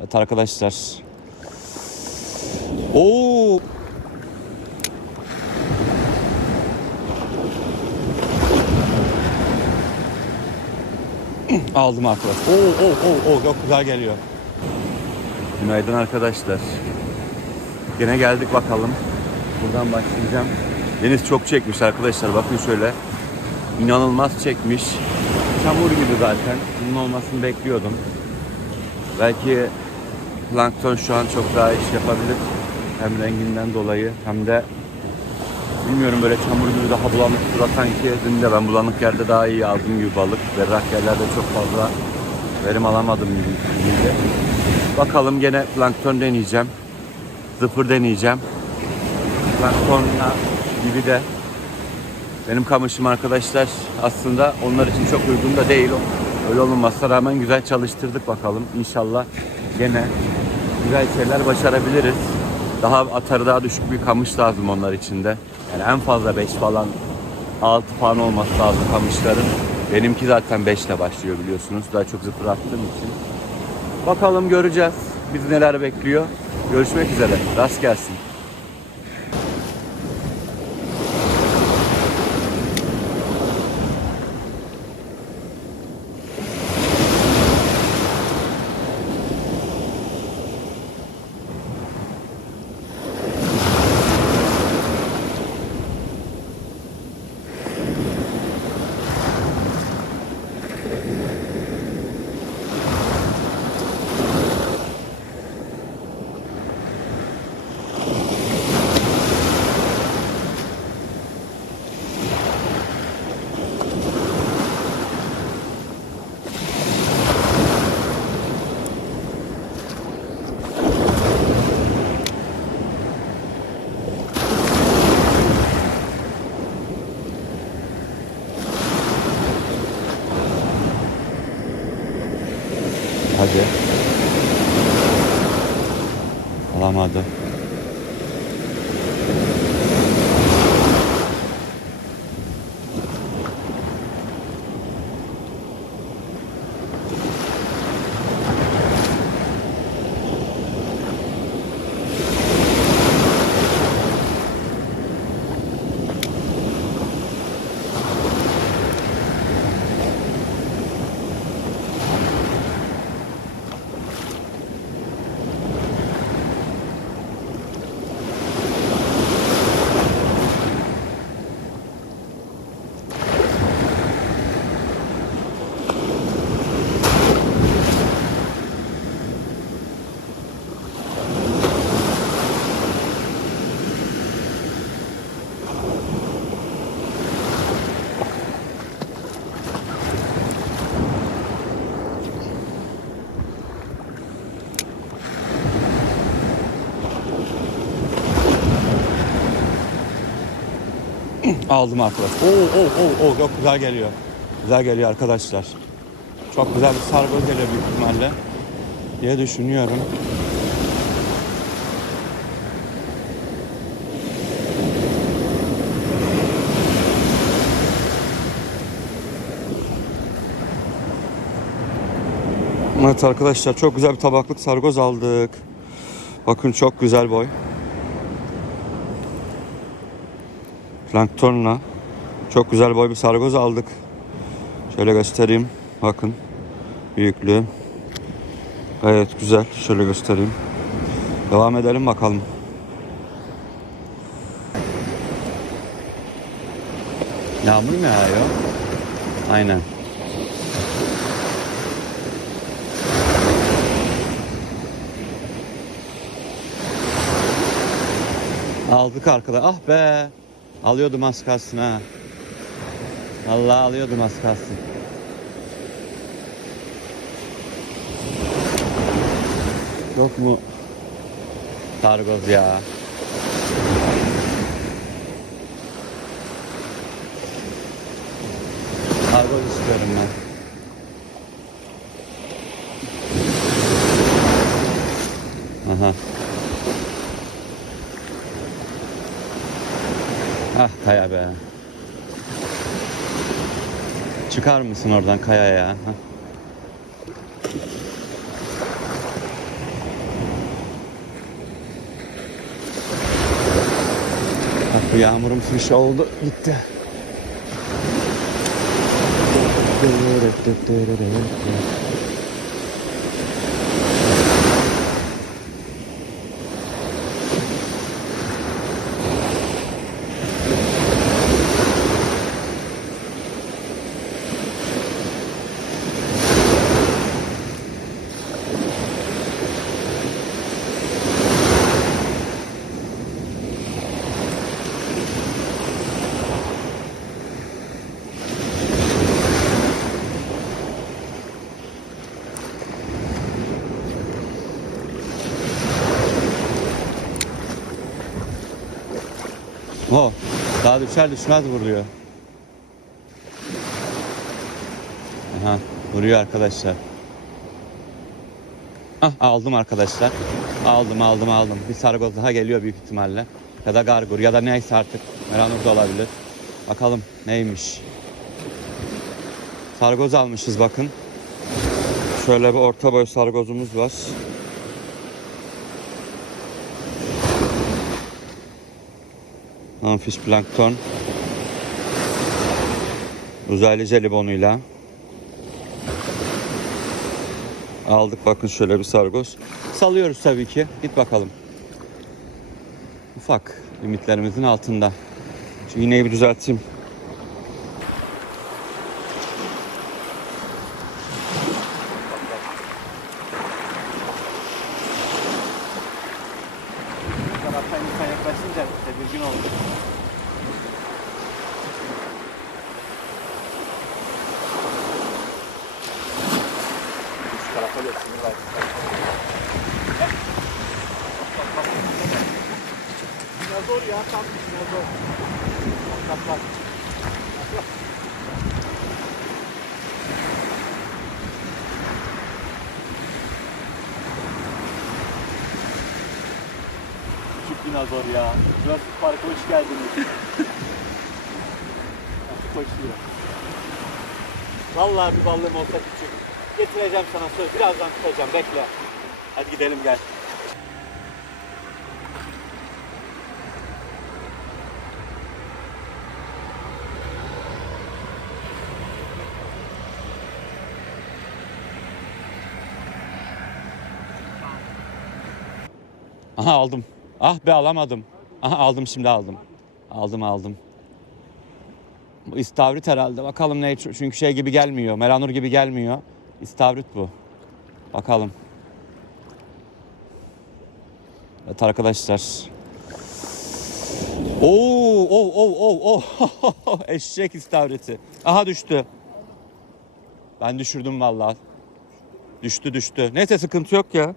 Evet arkadaşlar. Oo. Aldım arkadaşlar. Oo, oo, oo, oo, çok güzel geliyor. Günaydın arkadaşlar. Yine geldik bakalım. Buradan başlayacağım. Deniz çok çekmiş arkadaşlar. Bakın şöyle. İnanılmaz çekmiş. Çamur gibi zaten. Bunun olmasını bekliyordum. Belki plankton şu an çok daha iş yapabilir. Hem renginden dolayı hem de bilmiyorum böyle çamur gibi daha bulanık suda sanki dün de ben bulanık yerde daha iyi aldım gibi balık. Berrak yerlerde çok fazla verim alamadım gibi. Bakalım gene plankton deneyeceğim. Zıpır deneyeceğim. Planktonla gibi de benim kamışım arkadaşlar aslında onlar için çok uygun da değil. Öyle olmamasına rağmen güzel çalıştırdık bakalım. İnşallah gene güzel şeyler başarabiliriz. Daha atarı daha düşük bir kamış lazım onlar için de. Yani en fazla 5 falan 6 falan olması lazım kamışların. Benimki zaten 5 ile başlıyor biliyorsunuz. Daha çok zıpır attığım için. Bakalım göreceğiz. Bizi neler bekliyor. Görüşmek üzere. Rast gelsin. Hadi. Alamadı. Aldım arkadaşlar. Oo, oo, oo, oo, çok güzel geliyor. Güzel geliyor arkadaşlar. Çok güzel bir sargı geliyor büyük ihtimalle. Diye düşünüyorum. Evet arkadaşlar çok güzel bir tabaklık sargoz aldık. Bakın çok güzel boy. Planktonla çok güzel boy bir sargoz aldık. Şöyle göstereyim. Bakın büyüklüğü. Gayet güzel. Şöyle göstereyim. Devam edelim bakalım. Yağmur mu yağıyor? Aynen. Aldık arkada. Ah be. Alıyordum az kalsın ha. Allah alıyordum az kalsın. Yok mu? Targoz ya. Targoz istiyorum ben. Ah Kaya be. Çıkar mısın oradan Kaya ya? Hah. Bak bu yağmurum fış oldu gitti. O daha düşer düşmez vuruyor. Aha vuruyor arkadaşlar. Ah aldım arkadaşlar. Aldım aldım aldım. Bir sargoz daha geliyor büyük ihtimalle. Ya da gargur ya da neyse artık. Meranur da olabilir. Bakalım neymiş. Sargoz almışız bakın. Şöyle bir orta boy sargozumuz var. Amfiş plankton. Uzaylı jelibonuyla. Aldık bakın şöyle bir sargoz. Salıyoruz tabii ki. Git bakalım. Ufak limitlerimizin altında. Şu iğneyi bir düzelteyim. taraftan yaklaşınca tedirgin oldu. Üst tarafa geçsin. Dinozor ya tam dinozor. Kaplan. Küçük dinozor ya. Jurassic Park'a hoş geldiniz. Koşuyor? Vallahi bir balığım olsa küçük. Getireceğim sana söz. Birazdan tutacağım. Bekle. Hadi gidelim gel. Aha aldım. Ah be alamadım. Aha aldım şimdi aldım. Aldım aldım. Bu istavrit herhalde. Bakalım ne çünkü şey gibi gelmiyor. Melanur gibi gelmiyor. İstavrit bu. Bakalım. Evet arkadaşlar. Oo, oh, oh, oh, oh. Eşek istavriti. Aha düştü. Ben düşürdüm vallahi. Düştü düştü. Neyse sıkıntı yok ya.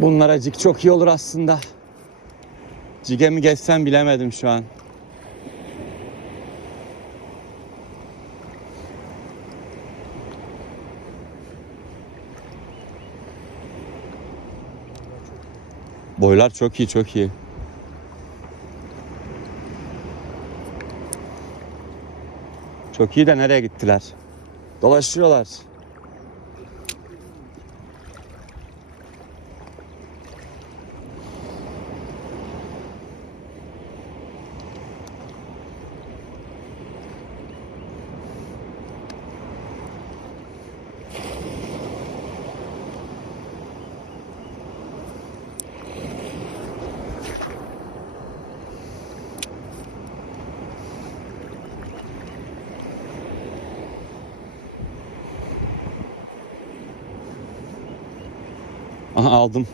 Bunlara cik çok iyi olur aslında. Cige mi geçsem bilemedim şu an. Boylar çok iyi çok iyi. Çok iyi de nereye gittiler? Dolaşıyorlar. Aha aldım.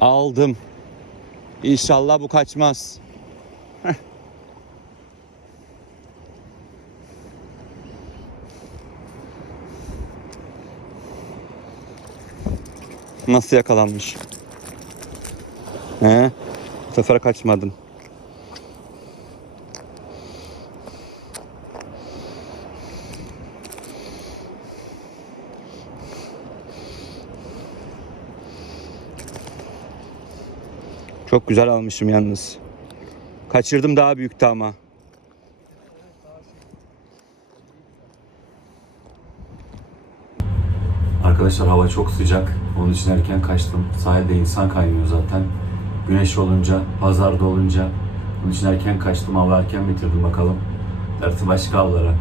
Aldım. İnşallah bu kaçmaz. Nasıl yakalanmış? He? Bu sefer kaçmadın. Çok güzel almışım yalnız. Kaçırdım daha büyüktü ama. Arkadaşlar hava çok sıcak. Onun için erken kaçtım. Sahilde insan kaynıyor zaten. Güneş olunca, pazarda olunca. Onun için erken kaçtım. Hava erken bitirdim bakalım. Dersi başka avlara.